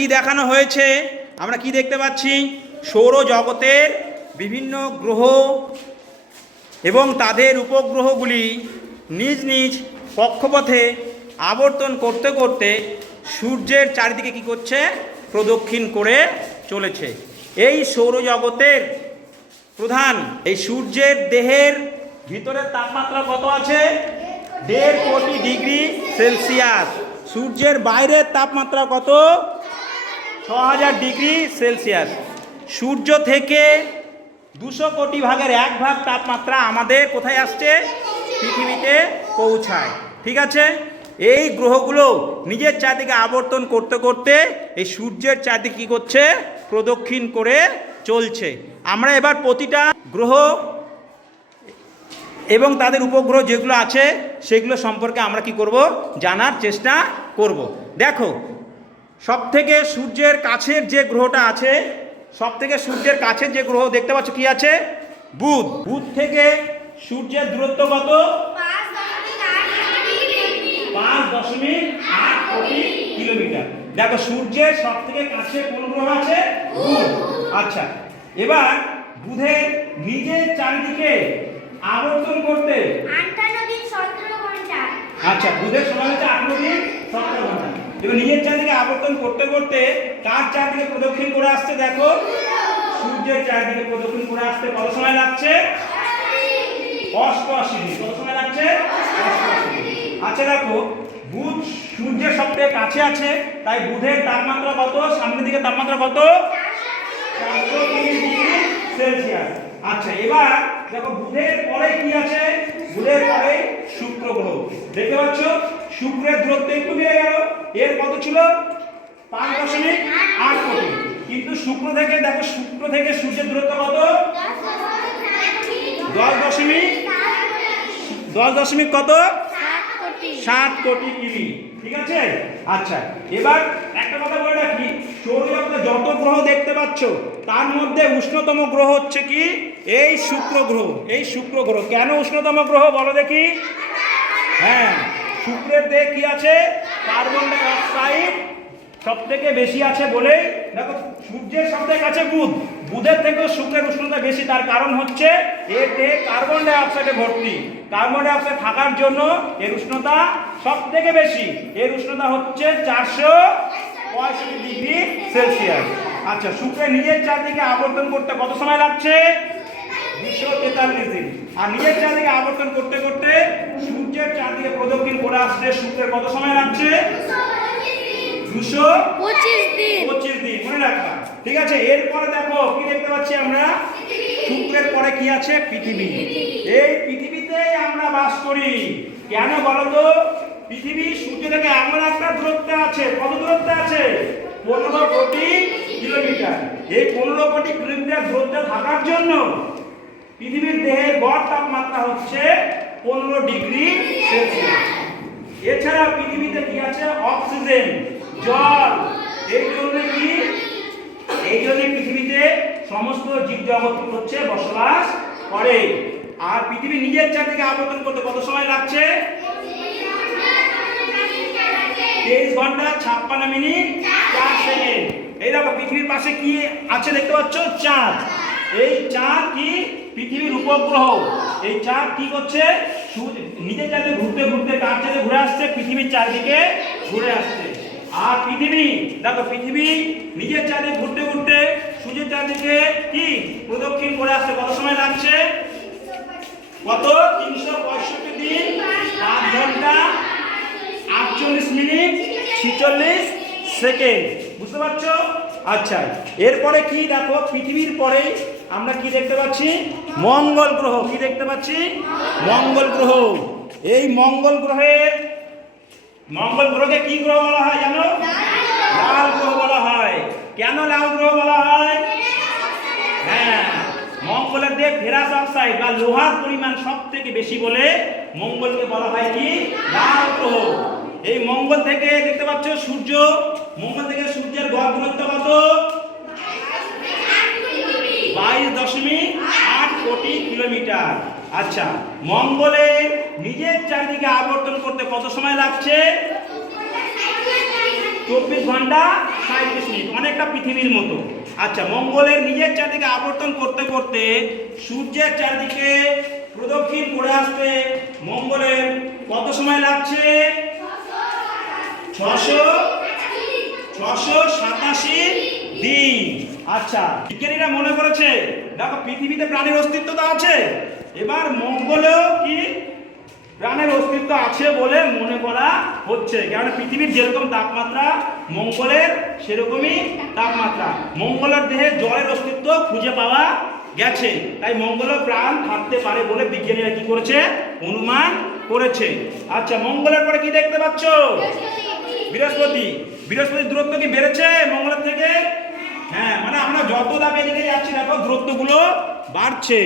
কি দেখানো হয়েছে, আমরা কি দেখতে পাচ্ছি, সৌরজগতের বিভিন্ন গ্রহ এবং তাদের উপগ্রহগুলি নিজ নিজ কক্ষপথে আবর্তন করতে করতে সূর্যের চারিদিকে কি করছে, প্রদক্ষিণ করে চলেছে। এই সৌরজগতের প্রধান এই সূর্যের দেহের ভিতরের তাপমাত্রা কত আছে, 1.5 কোটি ডিগ্রি সেলসিয়াস। সূর্যের বাইরের তাপমাত্রা কত, 6000 ডিগ্রি সেলসিয়াস। সূর্য থেকে 200 কোটি ভাগের 1 ভাগ তাপমাত্রা আমাদের কোথায় আসছে, পৃথিবীতে পৌঁছায়। ঠিক আছে, এই গ্রহগুলো নিজের চারদিকে আবর্তন করতে করতে এই সূর্যের চারদিকে কী করছে, প্রদক্ষিণ করে চলছে। আমরা এবার প্রতিটা গ্রহ এবং তাদের উপগ্রহ যেগুলো আছে সেগুলো সম্পর্কে আমরা কি করব, জানার চেষ্টা করব। দেখো, সবথেকে সূর্যের কাছের যে গ্রহটা আছে, সবথেকে সূর্যের কাছের যে গ্রহ দেখতে পাচ্ছ কি আছে, বুধ। বুধ থেকে সূর্যের দূরত্ব কত, 5.8 কোটি কিলোমিটার। দেখো, সূর্যের সবথেকে কাছে কোন গ্রহ আছে, বুধ। আচ্ছা, এবার বুধের নিজের চারিদিকে আবর্তন করতে 58 দিন 17 ঘন্টা। আচ্ছা, বুধের সময় হচ্ছে 58 দিন 17 ঘন্টা। এবার নিজের চারিদিকে আবর্তন করতে করতে কার চারিদিকে প্রদক্ষিণ করে আসছে, দেখো সূর্যের চারিদিকে প্রদক্ষিণ করে আসতে কত সময় লাগছে, 88 দিন। কত সময় লাগছে, 88 দিন। আচ্ছা দেখো, বুধ সূর্যের সবথেকে কাছে আছে, তাই বুধের তাপমাত্রা কত, সামনের দিকে তাপমাত্রা কত, 430 ডিগ্রি সেলসিয়াস। আচ্ছা, এবার দেখো বুধের পরে কি আছে, বুধের পরে শুক্র গ্রহ। দেখতে পাচ্ছ শুক্রের দূরত্ব একটু বেড়ে গেল, এর কত ছিল, 5.8 কোটি। কিন্তু শুক্র থেকে দেখো, শুক্র থেকে সূর্যের দূরত্ব কত, 10 কত, 7 কোটি কিমি। ঠিক আছে। আচ্ছা, এবার একটা কথা বলে রাখি, সৌরজগতে যত গ্রহ দেখতে পাচ্ছ তার মধ্যে উষ্ণতম গ্রহ হচ্ছে কি, এই শুক্র গ্রহ। এই শুক্র গ্রহ কেন উষ্ণতম গ্রহ বলো দেখি। হ্যাঁ, শুক্রের দেহে কি আছে, কার্বন ডাই অক্সাইড সব থেকে বেশি আছে বলে। দেখো, সূর্যের সবথেকে কাছে বুধ, বুধের থেকেও শুক্রের উষ্ণতা বেশি। তার কারণ হচ্ছে এর দেহে কার্বন ডাই অক্সাইডে ভর্তি। কার্বন ডাই অক্সাইড থাকার জন্য এর উষ্ণতা সব থেকে বেশি। এর উষ্ণতা হচ্ছে 465 ডিগ্রি সেলসিয়াস। আচ্ছা, শুক্রের নিজের চারদিকে আবর্তন করতে কত সময় লাগছে, 243 দিন। আর নিজের চারদিকে আবর্তন করতে করতে সূর্যের চারদিকে প্রদক্ষিণ করে আসতে শুক্রের কত সময় লাগছে, 225 দিন। মনে রাখবা। ঠিক আছে, এরপরে দেখো কি দেখতে পাচ্ছি আমরা, শুক্রের পরে কি আছে, পৃথিবী। এই পৃথিবীতে আমরা বাস করি। কেন বলো তো, পৃথিবী সূর্য থেকে এমন একটা দূরত্বে আছে, কত দূরত্বে আছে, 15 কোটি কিলোমিটার। এই 15 কোটি কিলোমিটার দূরত্বে থাকার জন্য পৃথিবীর দেহের গড় তাপমাত্রা হচ্ছে 15 ডিগ্রি সেলসিয়াস। এছাড়া পৃথিবীতে কি আছে, অক্সিজেন, জল। এই জন্য পৃথিবীতে সমস্ত জীবজগৎ হচ্ছে বসবাস করে। আর পৃথিবী নিজের চারদিকে আবর্তন করতে কত সময় লাগছে, 23 ঘন্টা 56 মিনিট 4 সেকেন্ড। এই দেখো, পৃথিবীর পাশে কি আছে দেখতে পাচ্ছ, চাঁদ। এই চাঁদ কি, পৃথিবীর উপগ্রহ। এই চাঁদ কি করছে, নিজের চারদিকে ঘুরতে ঘুরতে কার চারদিকে ঘুরে আসছে, পৃথিবীর চারদিকে ঘুরে আসছে। আর পৃথিবী দেখো, পৃথিবী নিজের চারদিকে ঘুরতে ঘুরতে সূর্যের চারদিকে কি প্রদক্ষিণ করে আসছে কত সময় লাগছে, কত, 365 দিন 8 ঘন্টা 48 মিনিট 46 সেকেন্ড। বুঝতে পারছো। আচ্ছা, এরপরে কি দেখো, পৃথিবীর পরে আমরা কি দেখতে পাচ্ছি, মঙ্গল গ্রহ। কি দেখতে পাচ্ছি, মঙ্গল গ্রহ। এই মঙ্গল গ্রহকে কি গ্রহ বলা হয় জানো, লাল গ্রহ বলা হয়। কেন লাল গ্রহ বলা হয়, হ্যাঁ, মঙ্গলের দেহে ফেরাস অক্সাইড বা লোহার পরিমাণ সব থেকে বেশি বলে মঙ্গলকে বলা হয় কি, লাল গ্রহ। এই মঙ্গল থেকে দেখতে পাচ্ছ সূর্য, মঙ্গল থেকে সূর্যের গড় দূরত্ব কত, 22.8 কোটি কিলোমিটার। আচ্ছা, মঙ্গলের নিজের চারদিকে আবর্তন করতে কত সময় লাগছে, 24 ঘন্টা 37 মিনিট, অনেকটা পৃথিবীর মতো। আচ্ছা, মঙ্গলের নিজের চারদিকে আবর্তন করতে করতে সূর্যের চারদিকে প্রদক্ষিণ করে আসতে মঙ্গলের কত সময় লাগছে? 687 দিন। আচ্ছা, বিজ্ঞানীরা মনে করেছে দেখো পৃথিবীতে প্রাণীর অস্তিত্ব তো আছে, এবার মঙ্গলেও কি প্রাণের অস্তিত্ব আছে বলে মনে করা হচ্ছে, কারণ পৃথিবীর যেরকম তাপমাত্রা মঙ্গলের সেরকমই তাপমাত্রা। মঙ্গলের দেহে জলের অস্তিত্ব খুঁজে পাওয়া গেছে, তাই মঙ্গলে প্রাণ থাকতে পারে বলে বিজ্ঞানীরা কি করেছে? অনুমান করেছে। আচ্ছা, মঙ্গলের পরে কি দেখতে পাচ্ছ? বৃহস্পতি। বৃহস্পতির দূরত্ব কি বেড়েছে মঙ্গলের থেকে? হ্যাঁ, মানে আমরা যত ধাপ এদিকে যাচ্ছি দেখো দূরত্বগুলো বাড়ছে।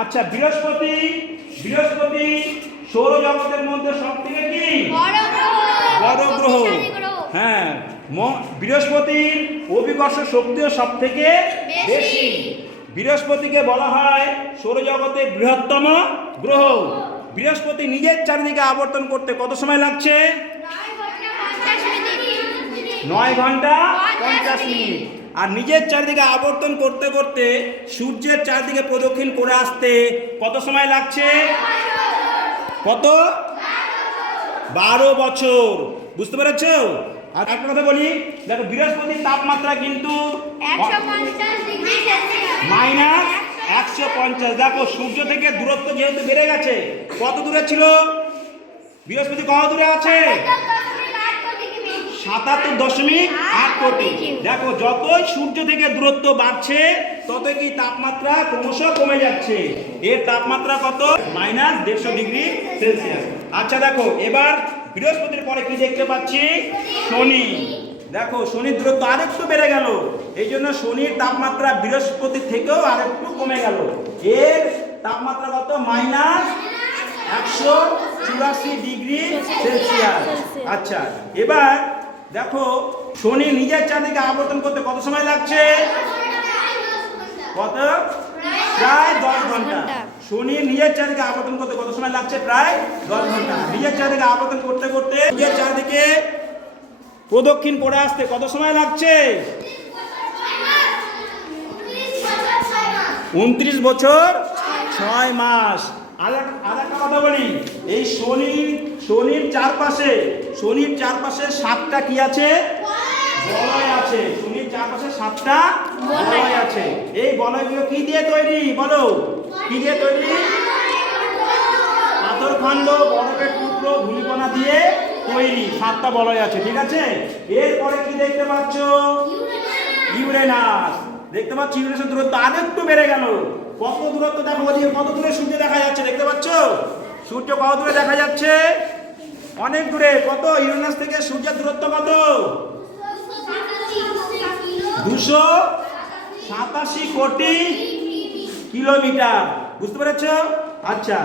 আচ্ছা, বৃহস্পতি সৌরজগতের মধ্যে সবথেকে কি বড় গ্রহ। হ্যাঁ, বৃহস্পতির অভিকর্ষ শক্তিও সব থেকে বেশি। বৃহস্পতিকে বলা হয় সৌরজগতের বৃহত্তম গ্রহ। বৃহস্পতি নিজের চারিদিকে আবর্তন করতে কত সময় লাগছে? 9 ঘন্টা 50 মিনিট। আর নিজের চারিদিকে আবর্তন করতে করতে সূর্যের চারদিকে প্রদক্ষিণ করে আসতে কত সময় লাগছে? কত? 12 বছর। বুঝতে পেরেছ? আর একটা কথা বলি, দেখো বৃহস্পতির তাপমাত্রা কিন্তু -150। দেখো সূর্য থেকে দূরত্ব যেহেতু বেড়ে গেছে, কত দূরে ছিল বৃহস্পতি? কত দূরে আছে? 77.8 কোটি। দেখো যতই সূর্য থেকে দূরত্ব বাড়ছে ততই কি তাপমাত্রা ক্রমশ কমে যাচ্ছে। এর তাপমাত্রা কত? -150 ডিগ্রি সেলসিয়াস। আচ্ছা দেখো, এবার বৃহস্পতির পরে কি দেখতে পাচ্ছি? শনি। দেখো শনির দূরত্ব আরেকটু বেড়ে গেল, এই জন্য শনির তাপমাত্রা বৃহস্পতির থেকেও আরেকটু কমে গেল। এর তাপমাত্রা কত? -184 ডিগ্রি সেলসিয়াস। আচ্ছা, এবার দেখো শনি নিজের চারদিকে আবর্তন করতে কত সময় লাগছে? কত? প্রায় 10 ঘন্টা। শনি নিজের চারদিকে আবর্তন করতে কত সময় লাগছে? প্রায় 10 ঘন্টা। নিজের চারদিকে আবর্তন করতে করতে নিজের চারদিকে প্রদক্ষিণ করে আসতে কত সময় লাগছে? 29 বছর 6 মাস। আর একটা কথা বলি, এই শনির চারপাশে 7টা কি আছে? বলয় আছে। শনির চারপাশে 7টা বলয় আছে। এই বলয়গুলো কি দিয়ে তৈরি? বলো, কি দিয়ে তৈরি? পাথরখণ্ড, বরফের টুকরো, ধূলিকণা দিয়ে তৈরি 7টা বলয় আছে। ঠিক আছে, এরপরে কি দেখতে পাচ্ছ? ইউরেনাস। দেখতে পাচ্ছ ইউরেনাসের দূরত্ব আরেকটু বেড়ে গেল। কত দূরত্ব দেখো, ওদিকে কত দূরে সূর্য দেখা যাচ্ছে? দেখতে পাচ্ছ সূর্য কত দূরে দেখা যাচ্ছে? অনেক দূরে। কত? ইউরেনাস থেকে সূর্যের দূরত্ব কত? 287 কোটি কিলোমিটার। বুঝতে পেরেছ? আচ্ছা,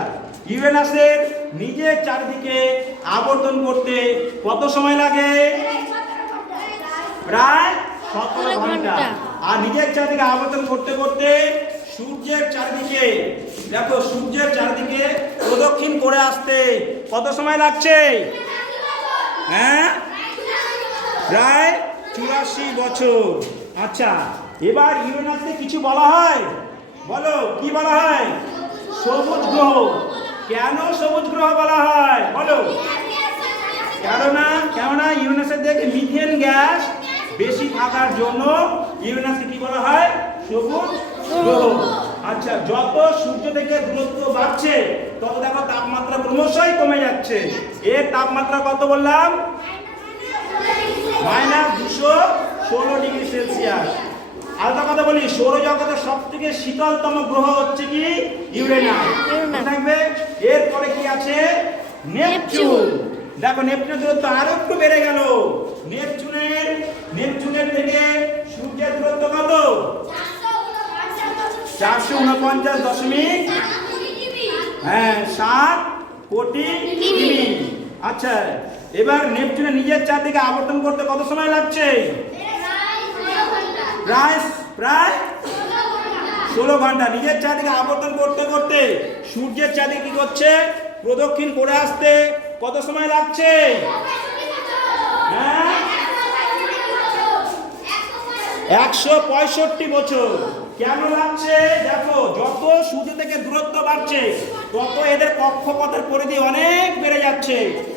ইউরেনাসের নিজের চারদিকে আবর্তন করতে কত সময় লাগে? প্রায় 17 ঘন্টা। আর নিজের চারদিকে আবর্তন করতে করতে সূর্যের চারদিকে, দেখো সূর্যের চারদিকে প্রদক্ষিণ করে আসতে কত সময় লাগছে? হ্যাঁ, প্রায় 84 বছর। আচ্ছা, এবার ইউরেনাসকে কিছু বলা হয়। বলো, কি বলা হয়? সবুজ গ্রহ। কেন সবুজ গ্রহ বলা হয়? বলো। কেননা ইউরেনাসের দেখে মিথেন গ্যাস বেশি থাকার জন্য ইউরেনাসকে কি বলা হয়? সবুজ গ্রহ। আচ্ছা, যত সূর্য থেকে দূরত্ব বাড়ছে তত দেখো তাপমাত্রা ক্রমশই কমে যাচ্ছে। এর তাপমাত্রা কত বললাম? -216 ডিগ্রি সেলসিয়াস। আলাদা কথা বলি, সৌরজগতের সব থেকে শীতলতম গ্রহ হচ্ছে কি? ইউরেনাস। থাকবে। এরপরে কি আছে? নেপচুন। দেখো নেপচুনের দূরত্ব আরো একটু বেড়ে গেল। নেপচুনের থেকে সূর্যের দূরত্ব কত? 449.7 কোটি কিমি। আচ্ছা, এবার নেপচুনের নিজের চারদিকে আবর্তন করতে কত সময় লাগছে? প্রায় 16 ঘন্টা। নিজের চারদিকে আবর্তন করতে করতে সূর্যের চারদিকে কি করছে? প্রদক্ষিণ করে আসতে কত সময় লাগছে? হ্যাঁ, 165 বছর। কেন লাগছে? দেখো, যত সূর্য থেকে দূরত্ব বাড়ছে তত এদের কক্ষপথের পরিধি অনেক বেড়ে যাচ্ছে,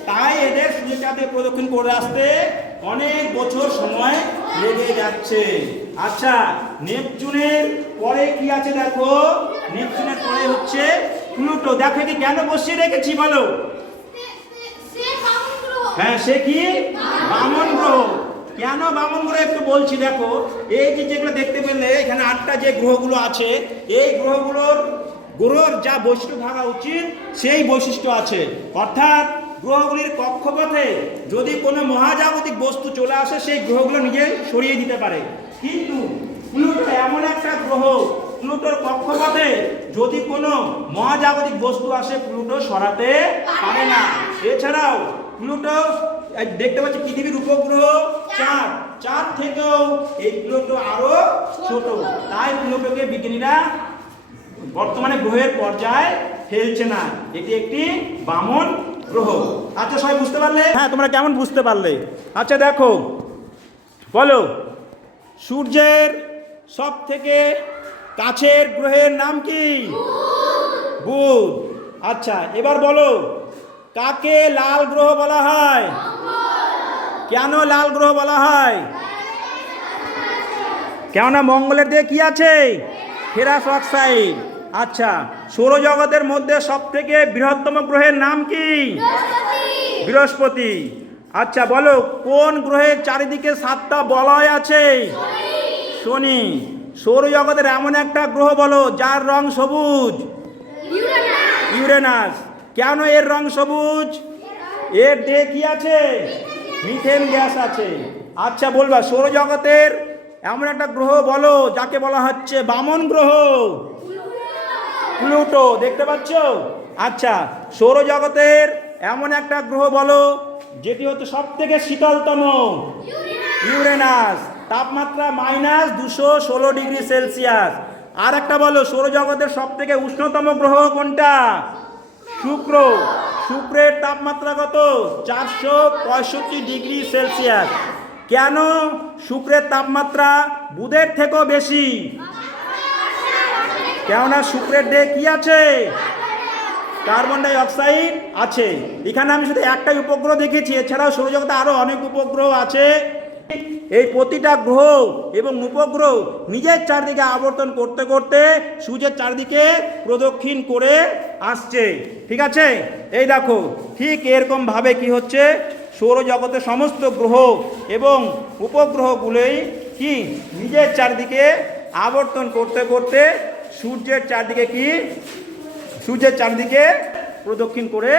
তাই এদের সূর্য চাঁদে প্রদক্ষিণ করে আসতে অনেক বছর সময় লেগে যাচ্ছে। আচ্ছা, নেপচুনের পরে কি আছে দেখো, নেপচুনের পরে হচ্ছে প্লুটো। দেখো কি কেন বসিয়ে রেখেছি বলো? হ্যাঁ, সে কি বামন গ্রহ। কেন বামন গ্রহ একটু বলছি। দেখো, এই যে যেগুলো দেখতে পেলে এখানে 8টা যে গ্রহগুলো আছে, এই গ্রহর যা বৈশিষ্ট্য থাকা উচিত সেই বৈশিষ্ট্য আছে। অর্থাৎ গ্রহগুলির কক্ষপথে যদি কোনো মহাজাগতিক বস্তু চলে আসে সেই গ্রহগুলো নিজে সরিয়ে দিতে পারে, কিন্তু প্লুটো এমন একটা গ্রহ, প্লুটোর কক্ষপথে যদি কোনো মহাজাগতিক বস্তু আসে প্লুটো সরাতে পারে না। এছাড়াও প্লুটো দেখতে পাচ্ছি পৃথিবীর উপগ্রহ চাঁদ থেকেও এই প্লুটো আরো ছোট, তাই প্লুটোকে বিজ্ঞানীরা বর্তমানে গ্রহের পর্যায়ে ফেলছে না। এটি একটি বামন গ্রহ। আচ্ছা, সবাই বুঝতে পারলে? হ্যাঁ, তোমরা কেমন বুঝতে পারলে? আচ্ছা দেখো, বলো সূর্যের সব থেকে কাছের গ্রহের নাম কি? বুধ। আচ্ছা, এবার বলো কাকে লাল গ্রহ বলা হয়? কেন লাল গ্রহ বলা হয়? কেননা মঙ্গলের দিকে কি আছে? Ferrous oxide. আচ্ছা, সৌরজগতের মধ্যে সব থেকে বৃহত্তম গ্রহের নাম কি? বৃহস্পতি। আচ্ছা বলো, কোন গ্রহের চারিদিকে 7টা বলয় আছে? শনি। সৌরজগতের এমন একটা গ্রহ বলো যার রং সবুজ? ইউরেনাস। কেন এর রং সবুজ? এর দেহে কি আছে? মিথেন গ্যাস আছে। আচ্ছা বলবা, সৌরজগতের এমন একটা গ্রহ বলো যাকে বলা হচ্ছে বামন গ্রহ? প্লুটো। দেখতে পাচ্ছ? আচ্ছা, সৌরজগতের এমন একটা গ্রহ বলো যেটি হচ্ছে সব থেকে শীতলতম? ইউরেনাস। তাপমাত্রা -216°C। আর একটা বলো, সৌরজগতের সব থেকে উষ্ণতম গ্রহ কোনটা? শুক্র। শুক্রের তাপমাত্রা কত? 465°C। কেন শুক্রের তাপমাত্রা বুধের থেকেও বেশি? কেননা শুক্রের দেহে কি আছে? কার্বন ডাই অক্সাইড আছে। এখানে আমি শুধু একটাই উপগ্রহ দেখেছি, এছাড়াও সৌরজগতে আরো অনেক উপগ্রহ আছে। এই প্রতিটা গ্রহ এবং উপগ্রহ নিজের চারদিকে আবর্তন করতে করতে সূর্যের চারদিকে প্রদক্ষিণ করে আসছে। ঠিক আছে? এই দেখো, ঠিক এরকম ভাবে কি হচ্ছে, সৌরজগতের সমস্ত গ্রহ এবং উপগ্রহগুলোই কি নিজের চারদিকে আবর্তন করতে করতে সূর্যের চারদিকে প্রদক্ষিণ করে